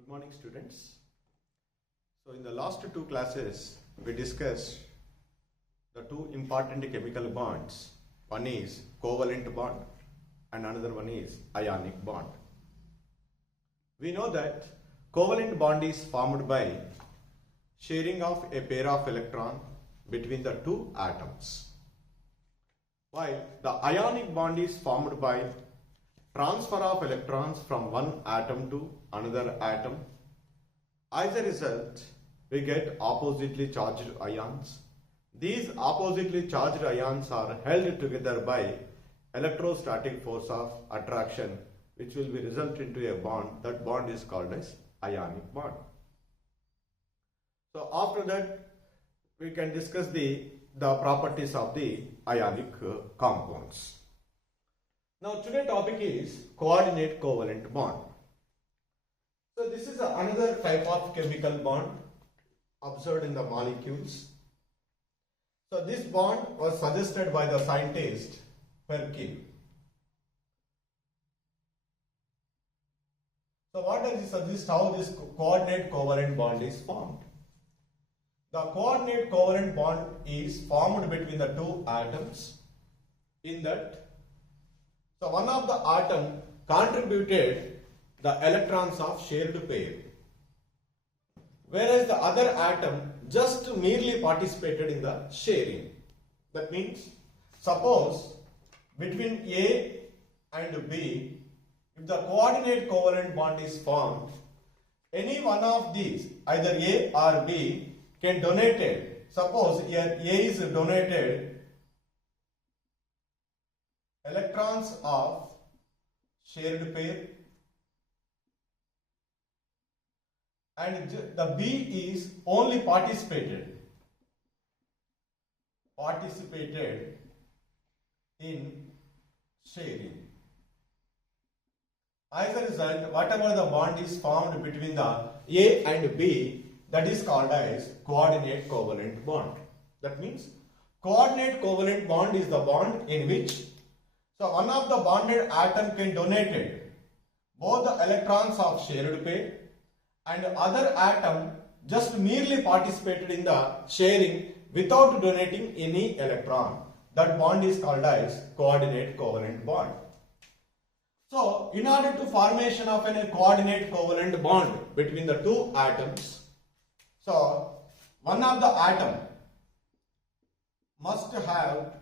Good morning, students. So in the last two classes, we discussed the two important chemical bonds. One is covalent bond and another one is ionic bond. We know that covalent bond is formed by sharing of a pair of electrons between the two atoms, while the ionic bond is formed by transfer of electrons from one atom to another atom. As a result, we get oppositely charged ions. These oppositely charged ions are held together by electrostatic force of attraction, which will be result into a bond. That bond is called as ionic bond. So after that, we can discuss the properties of the ionic compounds. Now today's topic is coordinate covalent bond. So this is another type of chemical bond observed in the molecules. So this bond was suggested by the scientist Perkin. So what does it suggest how this coordinate covalent bond is formed? The coordinate covalent bond is formed between the two atoms in that so one of the atom contributed the electrons of shared pair, whereas the other atom just merely participated in the sharing. That means, suppose between A and B, if the coordinate covalent bond is formed, any one of these, either A or B, can donate it. Suppose here A is donated electrons of shared pair and the B is only participated in sharing. As a result, whatever the bond is formed between the A and B, that is called as coordinate covalent bond. That means coordinate covalent bond is the bond in which so one of the bonded atom can donate it, both the electrons of shared pair and other atom just merely participated in the sharing without donating any electron. That bond is called as coordinate covalent bond. So in order to formation of a coordinate covalent bond between the two atoms, so one of the atom must have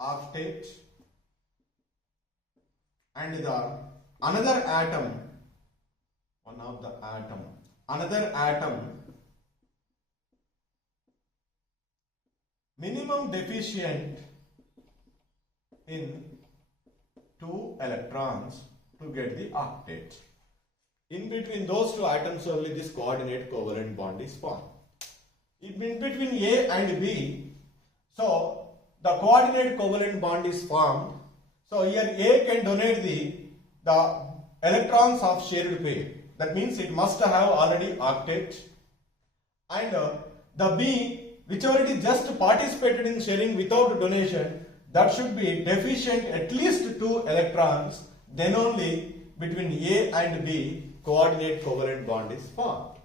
octet and the another atom minimum deficient in 2 electrons to get the octet. In between those two atoms only this coordinate covalent bond is formed. In between A and B, so the coordinate covalent bond is formed. So here A can donate the electrons of shared pair. That means it must have already octet. And the B, whichever it is just participated in sharing without donation, that should be deficient at least 2 electrons. Then only between A and B coordinate covalent bond is formed.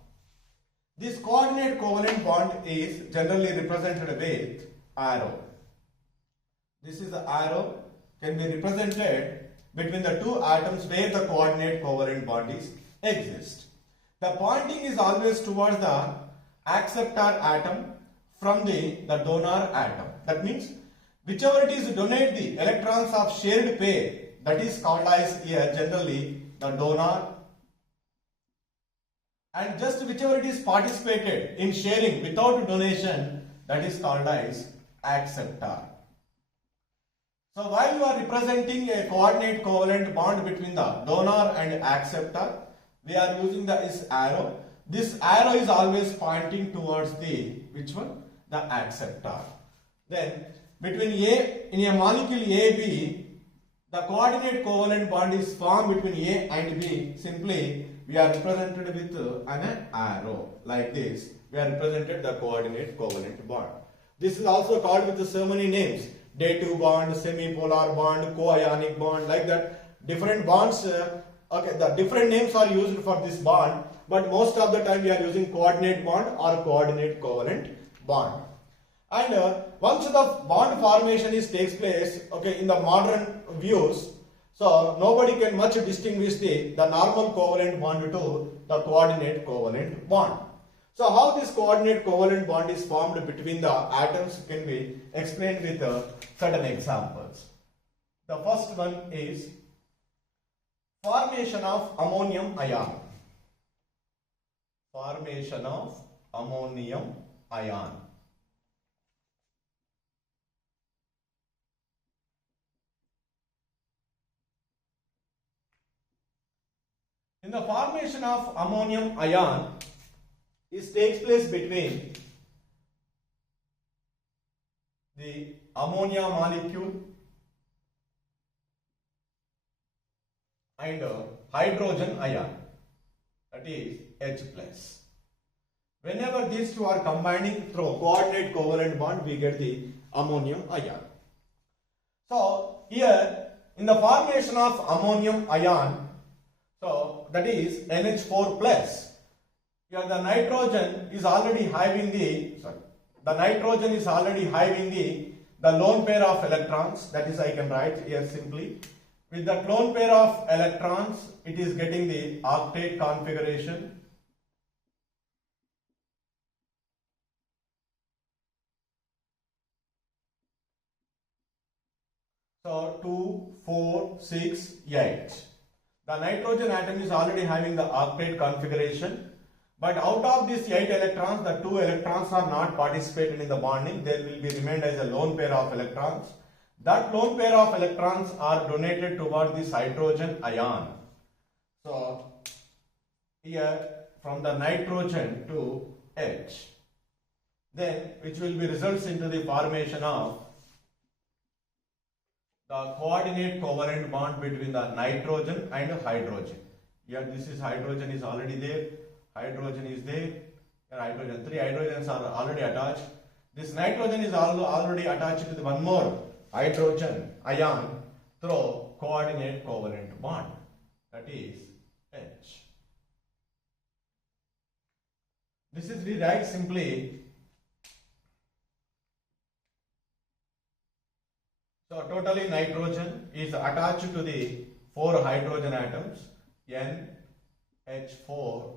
This coordinate covalent bond is generally represented with arrow. This is the arrow can be represented between the two atoms where the coordinate covalent bond is exist. The pointing is always towards the acceptor atom from the donor atom. That means whichever it is donate the electrons of shared pair, that is called as here generally the donor, and just whichever it is participated in sharing without donation, that is called as acceptor. So while you are representing a coordinate covalent bond between the donor and acceptor, we are using this arrow. This arrow is always pointing towards the which one? The acceptor. Then between A, in a molecule AB, the coordinate covalent bond is formed between A and B. Simply we are represented with an arrow like this. We are represented the coordinate covalent bond. This is also called with so many names. dative bond, semi-polar bond, co-ionic bond, like that. Different bonds, okay, the different names are used for this bond, but most of the time we are using coordinate bond or coordinate covalent bond. And once the bond formation takes place, okay, in the modern views, so nobody can much distinguish the normal covalent bond to the coordinate covalent bond. So how this coordinate covalent bond is formed between the atoms can be explained with certain examples. The first one is formation of ammonium ion. Formation of ammonium ion. In the formation of ammonium ion, it takes place between the ammonia molecule and hydrogen ion, that is H plus. Whenever these two are combining through coordinate covalent bond, we get the ammonium ion. So here in the formation of ammonium ion, so that is NH4 plus. Here the nitrogen is already having the lone pair of electrons, that is I can write here simply. With the lone pair of electrons, it is getting the octet configuration. So 2, 4, 6, 8. The nitrogen atom is already having the octet configuration. But out of these 8 electrons, the 2 electrons are not participating in the bonding. They will be remained as a lone pair of electrons. That lone pair of electrons are donated toward this hydrogen ion. So here from the nitrogen to H, then which will be results into the formation of the coordinate covalent bond between the nitrogen and hydrogen. Here this is hydrogen is already there. Hydrogen is there, and hydrogen, 3 hydrogens are already attached. This nitrogen is already attached with one more hydrogen ion through coordinate covalent bond, that is H. This is we write simply. So totally nitrogen is attached to the 4 hydrogen atoms, NH4.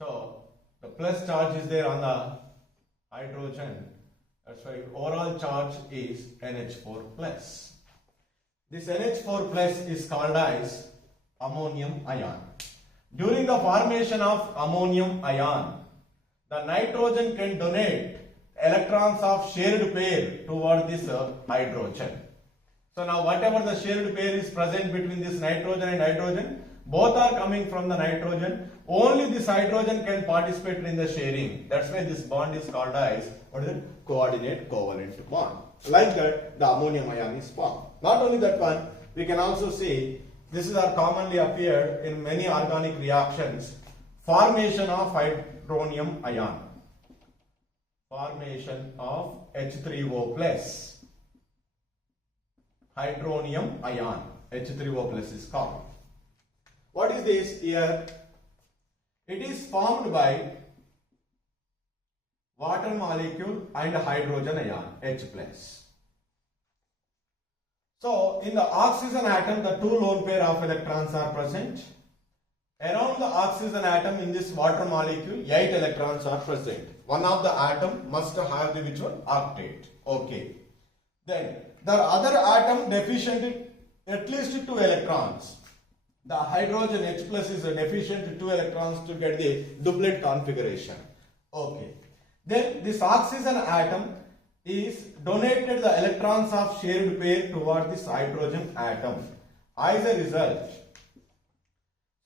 So the plus charge is there on the hydrogen. That's why overall charge is NH4 plus. This NH4 plus is called as ammonium ion. During the formation of ammonium ion, the nitrogen can donate electrons of shared pair toward this hydrogen. So now whatever the shared pair is present between this nitrogen and hydrogen, both are coming from the nitrogen. Only this hydrogen can participate in the sharing. That's why this bond is called as what is it? Coordinate covalent bond. Like that, the ammonium ion is formed. Not only that one, we can also see this is commonly appeared in many organic reactions. Formation of hydronium ion. Formation of H3O plus. Hydronium ion. H3O plus is called. What is this here? It is formed by water molecule and hydrogen ion, H plus. So in the oxygen atom, the 2 lone pair of electrons are present. Around the oxygen atom in this water molecule, 8 electrons are present. One of the atom must have the which one? Octet. Okay. Then the other atom deficient in at least 2 electrons. The hydrogen H plus is deficient 2 electrons to get the doublet configuration. Okay. Then this oxygen atom is donated the electrons of shared pair toward this hydrogen atom. As a result,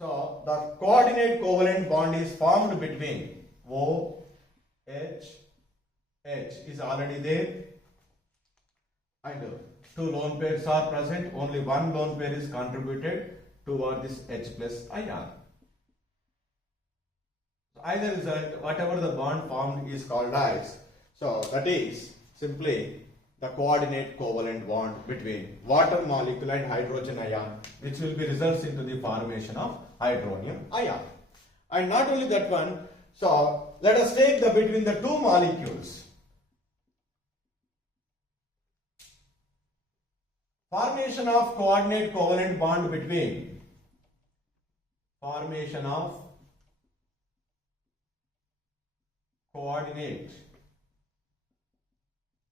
so the coordinate covalent bond is formed between O, H, H is already there, and 2 lone pairs are present. Only 1 lone pair is contributed toward this H plus ion. So as a result, whatever the bond formed is called as, so that is simply the coordinate covalent bond between water molecule and hydrogen ion, which will be results into the formation of hydronium ion. And not only that one, so let us take the between the two molecules. Formation of coordinate covalent bond between coordinate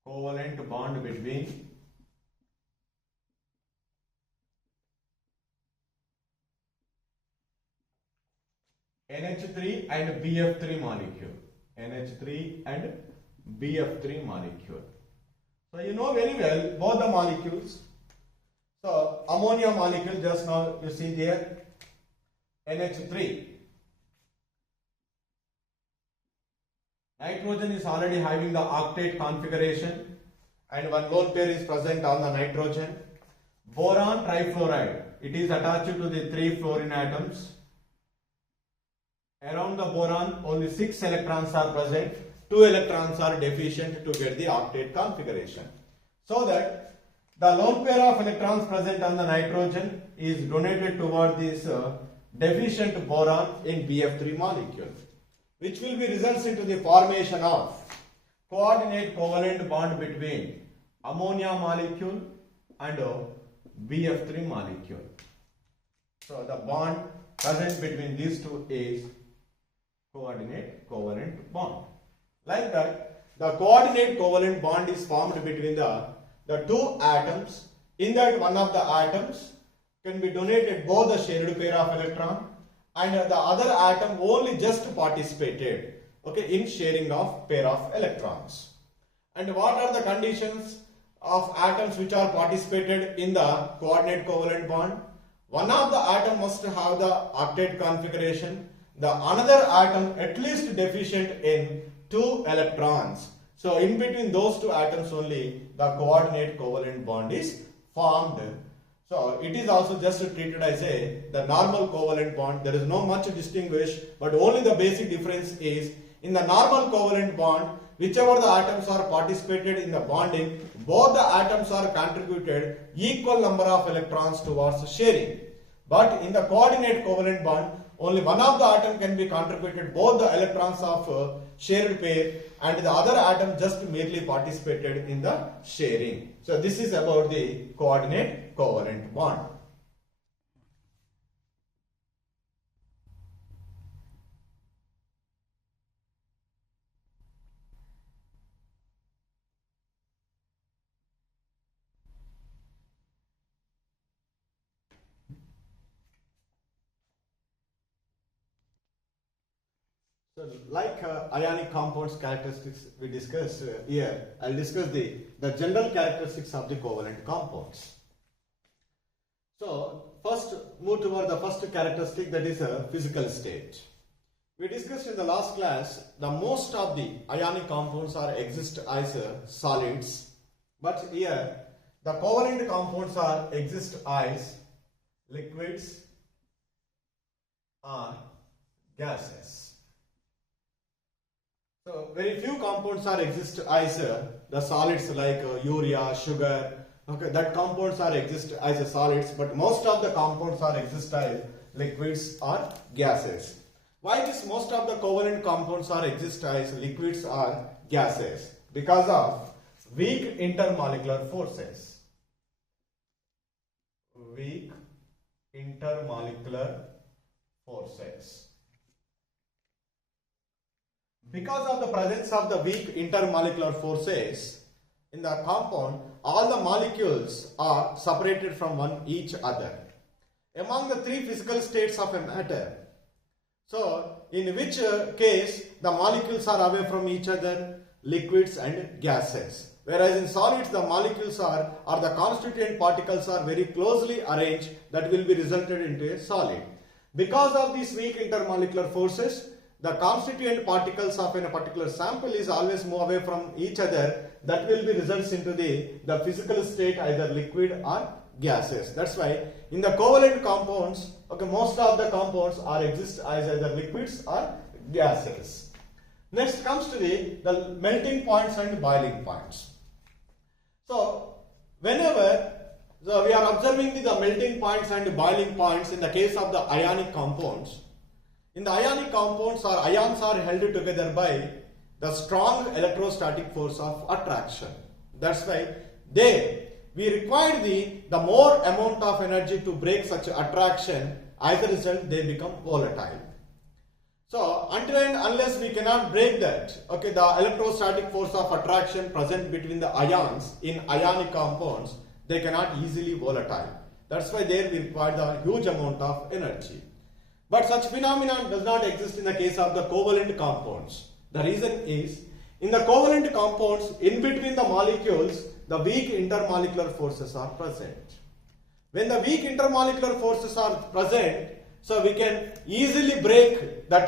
covalent bond between NH3 and BF3 molecule. NH3 and BF3 molecule. So you know very well both the molecules. So ammonia molecule, just now you see there, NH3. Nitrogen is already having the octet configuration and one lone pair is present on the nitrogen. Boron trifluoride, it is attached to the 3 fluorine atoms. Around the boron only 6 electrons are present, 2 electrons are deficient to get the octet configuration. So that the lone pair of electrons present on the nitrogen is donated toward this deficient boron in BF3 molecule, which will be results into the formation of coordinate covalent bond between ammonia molecule and BF3 molecule. So the bond present between these two is coordinate covalent bond. Like that, the coordinate covalent bond is formed between the two atoms. In that, one of the atoms can be donated both the shared pair of electron and the other atom only just participated, okay, in sharing of pair of electrons. And what are the conditions of atoms which are participated in the coordinate covalent bond? One of the atom must have the octet configuration, the another atom at least deficient in 2 electrons. So in between those two atoms only the coordinate covalent bond is formed. So it is also just treated as the normal covalent bond. There is no much distinguish, but only the basic difference is in the normal covalent bond, whichever the atoms are participated in the bonding, both the atoms are contributed equal number of electrons towards sharing. But in the coordinate covalent bond, only one of the atom can be contributed both the electrons of shared pair and the other atom just merely participated in the sharing. So this is about the coordinate covalent bond. So like ionic compounds characteristics we discussed here, I'll discuss the general characteristics of the covalent compounds. So first move toward the first characteristic, that is a physical state. We discussed in the last class the most of the ionic compounds are exist as solids, but here the covalent compounds are exist as liquids or gases. So very few compounds are exist as the solids like urea, sugar. Okay, that compounds are exist as solids, but most of the compounds are exist as liquids or gases. Why this most of the covalent compounds are exist as liquids or gases? Because of weak intermolecular forces. Weak intermolecular forces. Because of the presence of the weak intermolecular forces in the compound, all the molecules are separated from each other. Among the 3 physical states of a matter, so in which case the molecules are away from each other, liquids and gases. Whereas in solids the molecules are or the constituent particles are very closely arranged, that will be resulted into a solid. Because of these weak intermolecular forces, the constituent particles of a particular sample is always move away from each other, that will be results into the physical state either liquid or gases. That's why in the covalent compounds, okay, most of the compounds are exist as either liquids or gases. Next comes to the melting points and boiling points. So whenever we are observing the melting points and boiling points in the case of the ionic compounds, in the ionic compounds ions are held together by the strong electrostatic force of attraction. That's why we require the more amount of energy to break such attraction. As a result, they become volatile. So until and unless we cannot break that, okay, the electrostatic force of attraction present between the ions in ionic compounds, they cannot easily volatile. That's why there we require the huge amount of energy. But such phenomenon does not exist in the case of the covalent compounds. The reason is, in the covalent compounds, in between the molecules, the weak intermolecular forces are present. When the weak intermolecular forces are present, so we can easily break that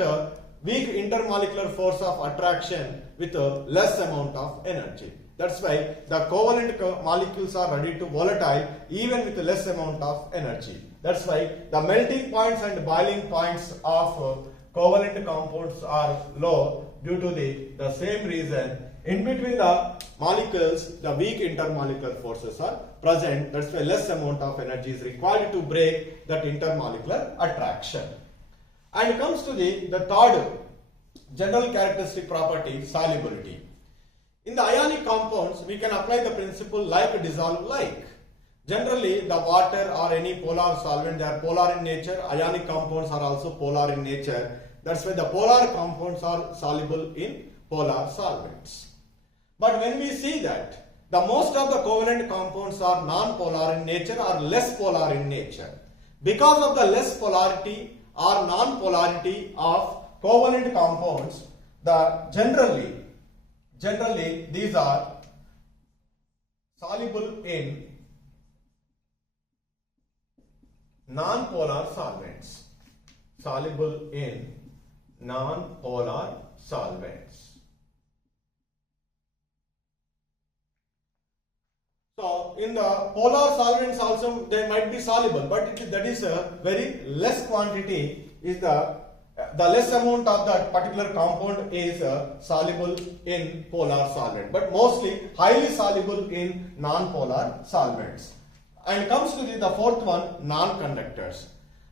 weak intermolecular force of attraction with a less amount of energy. That's why the covalent molecules are ready to volatile even with less amount of energy. That's why the melting points and boiling points of covalent compounds are low due to the same reason. In between the molecules, the weak intermolecular forces are present. That's why less amount of energy is required to break that intermolecular attraction. And comes to the third general characteristic property, solubility. In the ionic compounds, we can apply the principle like dissolve like. Generally, the water or any polar solvent, they are polar in nature. Ionic compounds are also polar in nature. That's why the polar compounds are soluble in polar solvents. But when we see that the most of the covalent compounds are non-polar in nature or less polar in nature, because of the less polarity or non-polarity of covalent compounds, generally these are soluble in non-polar solvents. Soluble in non-polar solvents. So in the polar solvents also they might be soluble, but that is a very less quantity, is the less amount of that particular compound is soluble in polar solvent, but mostly highly soluble in non-polar solvents. And comes to the fourth one, non-conductors.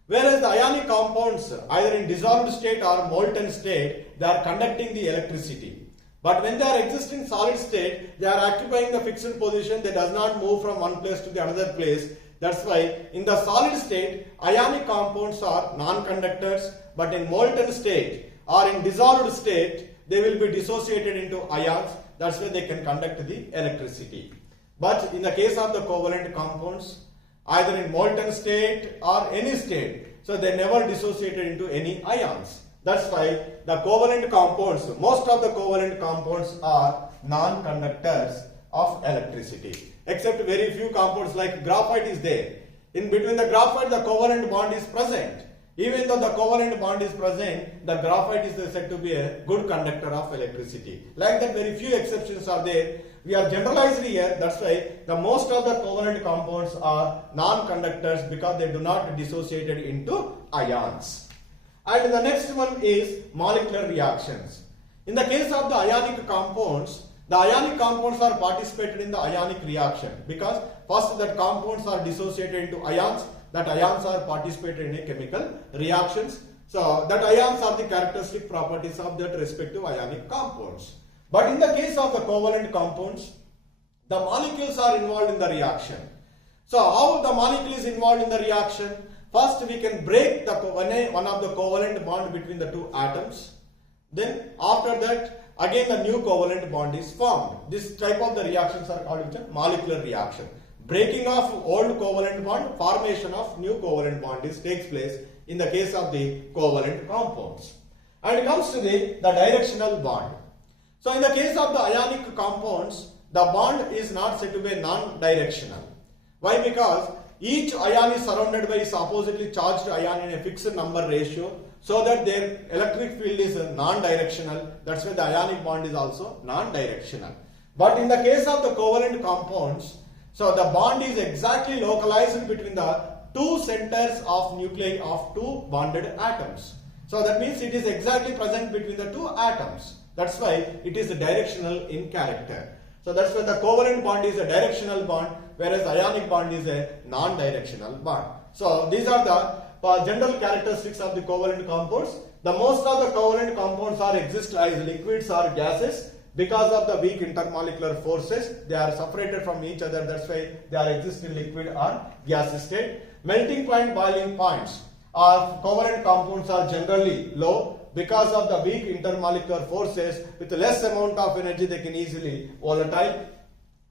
Whereas the ionic compounds, either in dissolved state or molten state, they are conducting the electricity. But when they are existing solid state, they are occupying the fixed position. They does not move from one place to the another place. That's why in the solid state, ionic compounds are non-conductors, but in molten state or in dissolved state, they will be dissociated into ions. That's why they can conduct the electricity. But in the case of the covalent compounds, either in molten state or any state, so they never dissociated into any ions. That's why the covalent compounds, most of the covalent compounds are non-conductors of electricity, except very few compounds like graphite is there. In between the graphite, the covalent bond is present. Even though the covalent bond is present, the graphite is said to be a good conductor of electricity. Like that, very few exceptions are there. We are generalized here. That's why the most of the covalent compounds are non-conductors because they do not dissociate into ions. And the next one is molecular reactions. In the case of the ionic compounds are participated in the ionic reaction because first that compounds are dissociated into ions, that ions are participated in a chemical reactions. So that ions are the characteristic properties of that respective ionic compounds. But in the case of the covalent compounds, the molecules are involved in the reaction. So how the molecule is involved in the reaction? First we can break one of the covalent bond between the two atoms. Then after that again the new covalent bond is formed. This type of the reactions are called molecular reaction. Breaking of old covalent bond, formation of new covalent bond takes place in the case of the covalent compounds. And it comes to the directional bond. So in the case of the ionic compounds, the bond is not said to be non-directional. Why? Because each ion is surrounded by its oppositely charged ion in a fixed number ratio, so that their electric field is non-directional. That's why the ionic bond is also non-directional. But in the case of the covalent compounds, so the bond is exactly localized between the two centers of nuclei of two bonded atoms. So that means it is exactly present between the two atoms. That's why it is directional in character. So that's why the covalent bond is a directional bond, whereas ionic bond is a non-directional bond. So these are the general characteristics of the covalent compounds. The most of the covalent compounds are exist as liquids or gases because of the weak intermolecular forces. They are separated from each other. That's why they are exist in liquid or gas state. Melting point, boiling points of covalent compounds are generally low because of the weak intermolecular forces. With less amount of energy, they can easily volatile.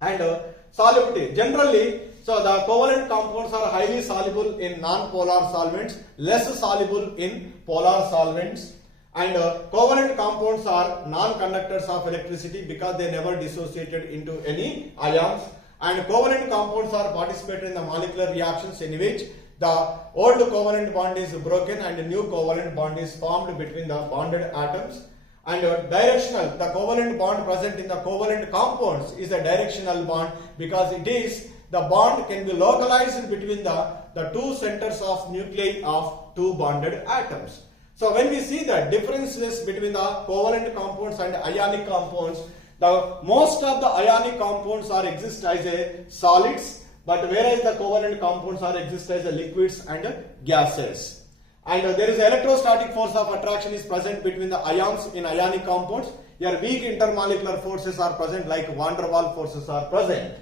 And solubility generally, so the covalent compounds are highly soluble in non-polar solvents, less soluble in polar solvents. And covalent compounds are non-conductors of electricity because they never dissociated into any ions. And covalent compounds are participated in the molecular reactions in which the old covalent bond is broken and a new covalent bond is formed between the bonded atoms. And directional, the covalent bond present in the covalent compounds is a directional bond because it is the bond can be localized between the two centers of nuclei of two bonded atoms. So when we see the differences between the covalent compounds and ionic compounds, the most of the ionic compounds are exist as a solids, but whereas the covalent compounds are exist as a liquids and gases. And there is electrostatic force of attraction is present between the ions in ionic compounds. Here weak intermolecular forces are present, like van der Waals forces are present.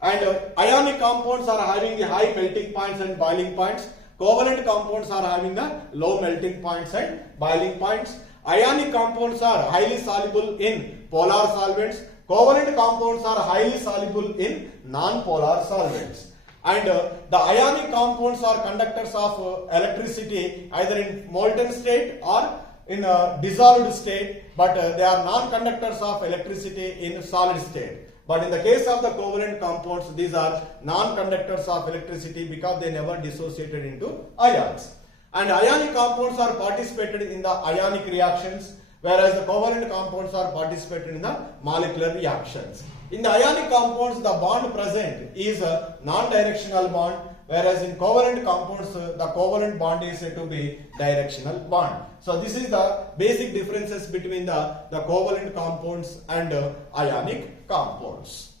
And ionic compounds are having the high melting points and boiling points. Covalent compounds are having the low melting points and boiling points. Ionic compounds are highly soluble in polar solvents. Covalent compounds are highly soluble in non-polar solvents. And the ionic compounds are conductors of electricity either in molten state or in a dissolved state, but they are non-conductors of electricity in solid state. But in the case of the covalent compounds, these are non-conductors of electricity because they never dissociated into ions. And ionic compounds are participated in the ionic reactions, whereas the covalent compounds are participated in the molecular reactions. In the ionic compounds, the bond present is a non-directional bond, whereas in covalent compounds, the covalent bond is said to be directional bond. So this is the basic differences between the covalent compounds and ionic compounds.